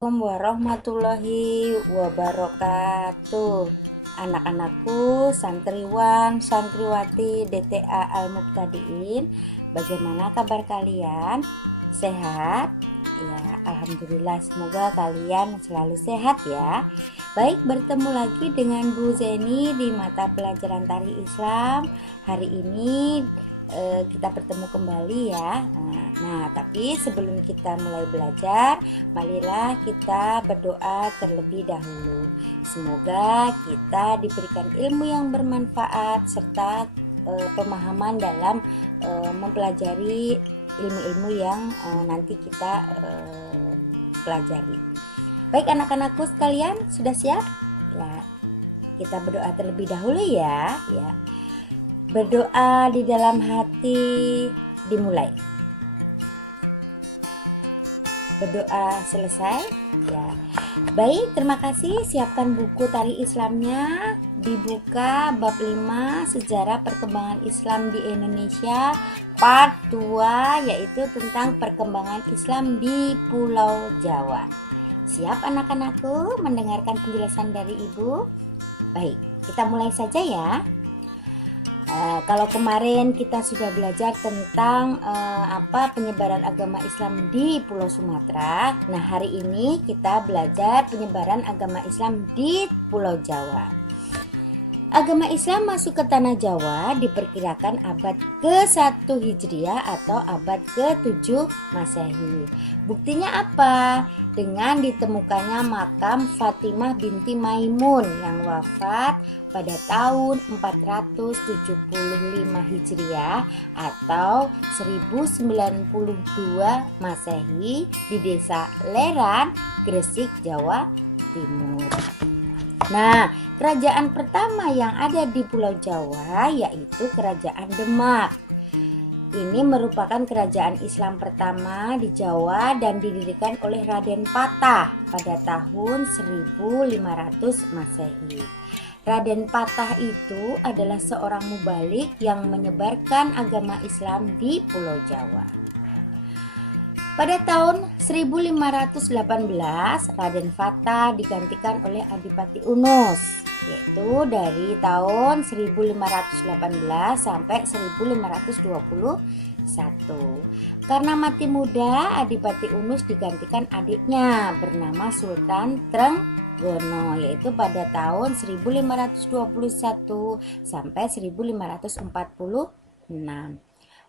Assalamualaikum warahmatullahi wabarakatuh. Anak-anakku, santriwan, santriwati DTA Al-Mubtadiin, bagaimana kabar kalian? Sehat? Ya, alhamdulillah, semoga kalian selalu sehat ya. Baik, bertemu lagi dengan Bu Zeni di mata pelajaran Tari Islam. Hari ini kita bertemu kembali ya. Nah, tapi sebelum kita mulai belajar, marilah kita berdoa terlebih dahulu. Semoga kita diberikan ilmu yang bermanfaat serta pemahaman dalam mempelajari ilmu-ilmu yang nanti kita pelajari. Baik anak-anakku sekalian, sudah siap? Ya, kita berdoa terlebih dahulu ya. Berdoa di dalam hati dimulai. Berdoa selesai ya. Baik, terima kasih. Siapkan buku tari Islamnya. Dibuka bab 5 Sejarah Perkembangan Islam di Indonesia part 2, yaitu tentang perkembangan Islam di Pulau Jawa. Siap anak-anakku mendengarkan penjelasan dari Ibu? Baik, kita mulai saja ya. Kalau kemarin kita sudah belajar tentang penyebaran agama Islam di Pulau Sumatera. Nah, hari ini kita belajar penyebaran agama Islam di Pulau Jawa. Agama Islam masuk ke tanah Jawa diperkirakan abad ke-1 Hijriah atau abad ke-7 Masehi. Buktinya apa? Dengan ditemukannya makam Fatimah binti Maimun yang wafat pada tahun 475 Hijriah atau 1092 Masehi di desa Leran, Gresik, Jawa Timur. Nah, kerajaan pertama yang ada di Pulau Jawa yaitu Kerajaan Demak. Ini merupakan kerajaan Islam pertama di Jawa dan didirikan oleh Raden Patah pada tahun 1500 Masehi. Raden Patah itu adalah seorang mubalik yang menyebarkan agama Islam di Pulau Jawa. Pada tahun 1518, Raden Patah digantikan oleh Adipati Unus, yaitu dari tahun 1518 sampai 1521. Karena mati muda, Adipati Unus digantikan adiknya bernama Sultan Trenggono, yaitu pada tahun 1521 sampai 1546.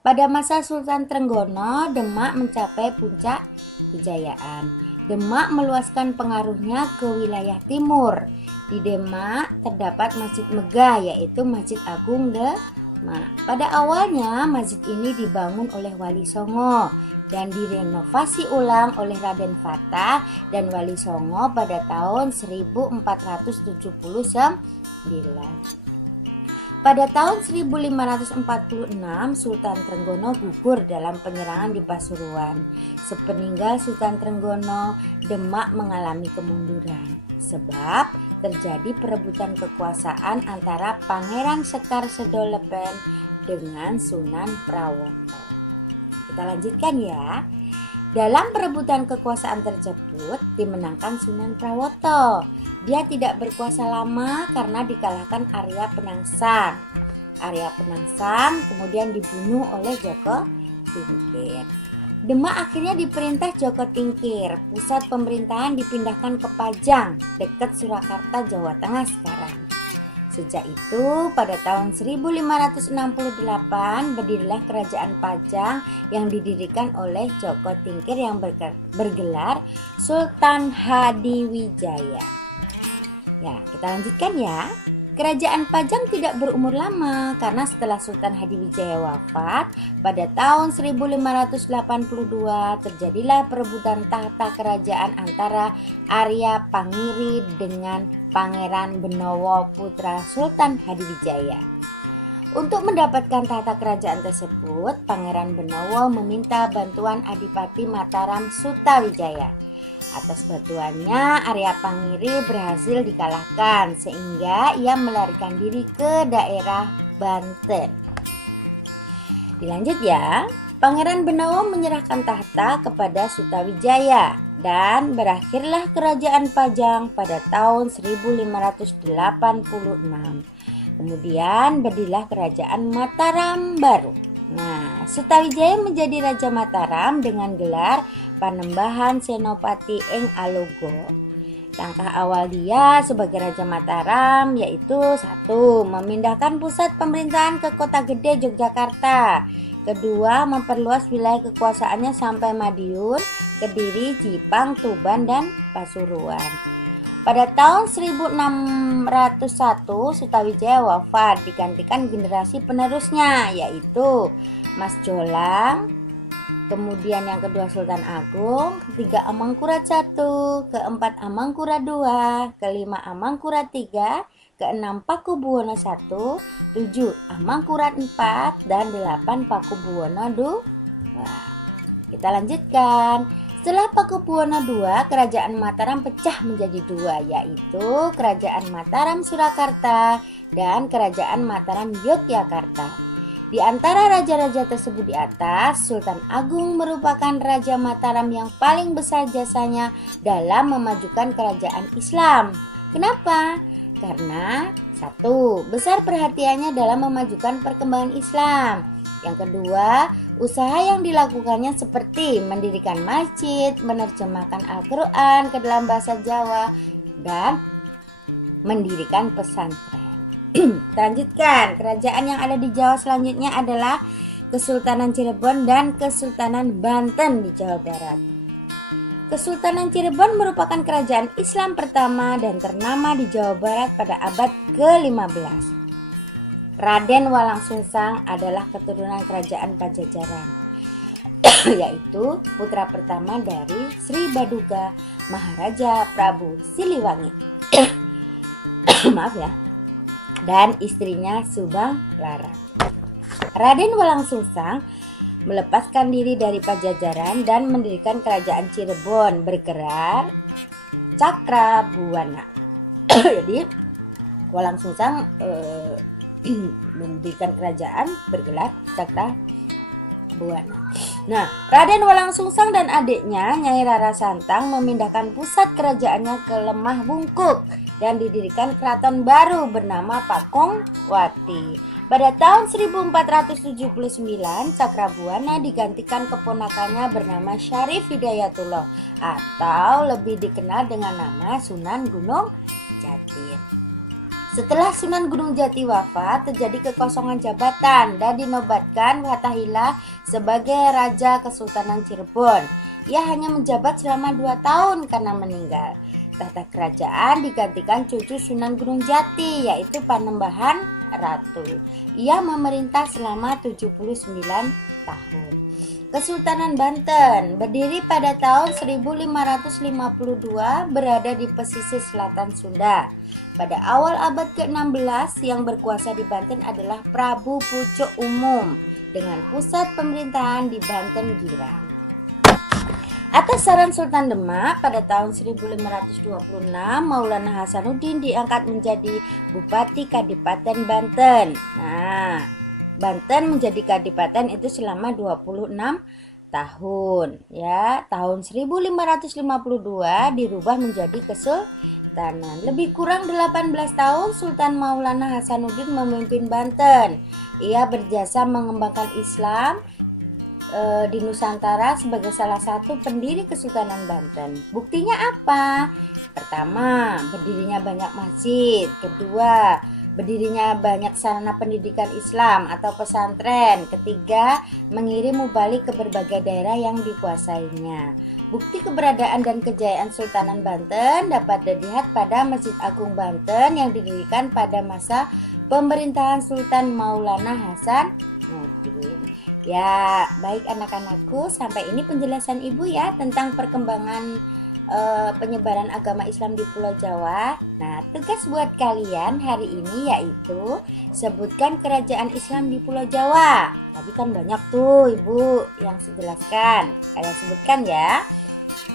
Pada masa Sultan Trenggono, Demak mencapai puncak kejayaan. Demak meluaskan pengaruhnya ke wilayah timur. Di Demak terdapat Masjid Megah, yaitu Masjid Agung Demak. Pada awalnya masjid ini dibangun oleh Wali Songo dan direnovasi ulang oleh Raden Patah dan Wali Songo pada tahun 1479. Pada tahun 1546, Sultan Trenggono gugur dalam penyerangan di Pasuruan. Sepeninggal Sultan Trenggono, Demak mengalami kemunduran sebab terjadi perebutan kekuasaan antara Pangeran Sekar Sedolepen dengan Sunan Prawoto. Kita lanjutkan ya. Dalam perebutan kekuasaan tersebut dimenangkan Sunan Prawoto. Dia tidak berkuasa lama karena dikalahkan Arya Penangsang. Arya Penangsang kemudian dibunuh oleh Joko Tingkir. Demak akhirnya diperintah Joko Tingkir. Pusat pemerintahan dipindahkan ke Pajang, dekat Surakarta, Jawa Tengah sekarang. Sejak itu, pada tahun 1568 berdirilah Kerajaan Pajang yang didirikan oleh Joko Tingkir yang bergelar Sultan Hadiwijaya. Ya, kita lanjutkan ya. Kerajaan Pajang tidak berumur lama karena setelah Sultan Hadiwijaya wafat pada tahun 1582 terjadilah perebutan tahta kerajaan antara Arya Pangiri dengan Pangeran Benowo putra Sultan Hadiwijaya. Untuk mendapatkan tahta kerajaan tersebut, Pangeran Benowo meminta bantuan Adipati Mataram Sutawijaya. Atas bantuannya, Arya Pangiri berhasil dikalahkan sehingga ia melarikan diri ke daerah Banten. Dilanjut ya. Pangeran Benawa menyerahkan tahta kepada Sutawijaya dan berakhirlah Kerajaan Pajang pada tahun 1586. Kemudian berdirilah Kerajaan Mataram baru. Nah, Sutawijaya menjadi Raja Mataram dengan gelar Panembahan Senopati Ing Alogo. Langkah awal dia sebagai Raja Mataram yaitu 1. Memindahkan pusat pemerintahan ke Kota Gede Yogyakarta. Kedua, memperluas wilayah kekuasaannya sampai Madiun, Kediri, Jipang, Tuban, dan Pasuruan. Pada tahun 1601 Sutawijaya wafat, digantikan generasi penerusnya yaitu Mas Jolang, kemudian yang kedua Sultan Agung, ketiga Amangkurat I, keempat Amangkurat II, kelima Amangkurat III, keenam Pakubuwono I, 7 Amangkurat IV, dan 8 Pakubuwono II. Kita lanjutkan. Setelah Pakubuwono II, Kerajaan Mataram pecah menjadi dua, yaitu Kerajaan Mataram Surakarta dan Kerajaan Mataram Yogyakarta. Di antara raja-raja tersebut di atas, Sultan Agung merupakan Raja Mataram yang paling besar jasanya dalam memajukan kerajaan Islam. Kenapa? Karena 1. Besar perhatiannya dalam memajukan perkembangan Islam. Yang kedua, usaha yang dilakukannya seperti mendirikan masjid, menerjemahkan Al-Quran ke dalam bahasa Jawa, dan mendirikan pesantren. Lanjutkan, kerajaan yang ada di Jawa selanjutnya adalah Kesultanan Cirebon dan Kesultanan Banten di Jawa Barat. Kesultanan Cirebon merupakan kerajaan Islam pertama dan ternama di Jawa Barat pada abad ke-15. Raden Walangsungsang adalah keturunan kerajaan Pajajaran, yaitu putra pertama dari Sri Baduga Maharaja Prabu Siliwangi. Maaf ya. Dan istrinya Subang Lara. Raden Walangsungsang melepaskan diri dari Pajajaran dan mendirikan kerajaan Cirebon bergelar Cakrabuana. Jadi Walangsungsang mendirikan kerajaan bergelar Cakrabuana. Nah, Raden Walangsungsang dan adiknya Nyai Rara Santang memindahkan pusat kerajaannya ke Lemah Bungkuk dan didirikan keraton baru bernama Pakongwati. Pada tahun 1479, Cakrabuana digantikan keponakannya bernama Syarif Hidayatullah atau lebih dikenal dengan nama Sunan Gunung Jati. Setelah Sunan Gunung Jati wafat, terjadi kekosongan jabatan dan dinobatkan Fathahillah sebagai Raja Kesultanan Cirebon. Ia hanya menjabat selama 2 tahun karena meninggal. Tahta kerajaan digantikan cucu Sunan Gunung Jati, yaitu Panembahan Ratu. Ia memerintah selama 79 tahun. Kesultanan Banten berdiri pada tahun 1552, berada di pesisir selatan Sunda. Pada awal abad ke-16, yang berkuasa di Banten adalah Prabu Pucuk Umum dengan pusat pemerintahan di Banten Girang. Atas saran Sultan Demak, pada tahun 1526, Maulana Hasanuddin diangkat menjadi Bupati Kadipaten Banten. Nah, Banten menjadi kadipaten itu selama 26 tahun. Ya, tahun 1552 dirubah menjadi kesultanan. Lebih kurang 18 tahun Sultan Maulana Hasanuddin memimpin Banten. Ia berjasa mengembangkan Islam di Nusantara sebagai salah satu pendiri Kesultanan Banten. Buktinya apa? Pertama, berdirinya banyak masjid. Kedua, berdirinya banyak sarana pendidikan Islam atau pesantren. Ketiga, mengirim mubalik ke berbagai daerah yang dikuasainya. Bukti keberadaan dan kejayaan Sultanan Banten dapat dilihat pada Masjid Agung Banten yang didirikan pada masa pemerintahan Sultan Maulana Hasanuddin. Ya, baik anak-anakku, sampai ini penjelasan Ibu ya tentang perkembangan penyebaran agama Islam di Pulau Jawa. Nah, tugas buat kalian hari ini yaitu sebutkan kerajaan Islam di Pulau Jawa. Tadi kan banyak tuh Ibu yang sejelaskan. Kalian sebutkan ya.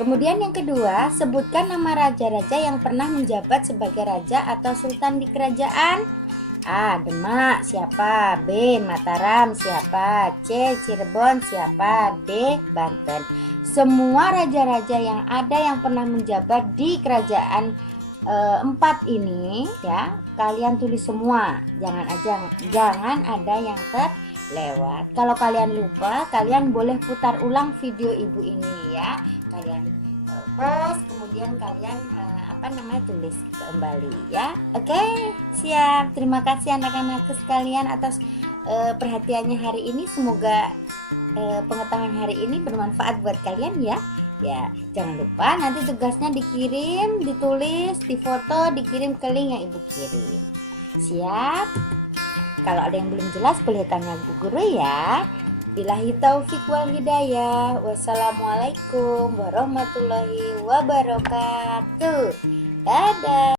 Kemudian yang kedua, sebutkan nama raja-raja yang pernah menjabat sebagai raja atau sultan di kerajaan A. Demak siapa? B. Mataram siapa? C. Cirebon siapa? D. Banten. Semua raja-raja yang ada yang pernah menjabat di kerajaan empat ini ya, kalian tulis semua. Jangan ada yang terlewat. Kalau kalian lupa, kalian boleh putar ulang video ibu ini ya. Kalian pause, kemudian kalian tulis kembali ya. Oke, siap. Terima kasih anak-anakku sekalian atas perhatiannya hari ini. Semoga pengetahuan hari ini bermanfaat buat kalian ya. Ya, jangan lupa nanti tugasnya dikirim, ditulis, difoto, dikirim ke link yang ibu kirim. Siap? Kalau ada yang belum jelas boleh tanya Bu Guru ya. Billahi taufik wal hidayah. Wassalamualaikum warahmatullahi wabarakatuh. Dadah.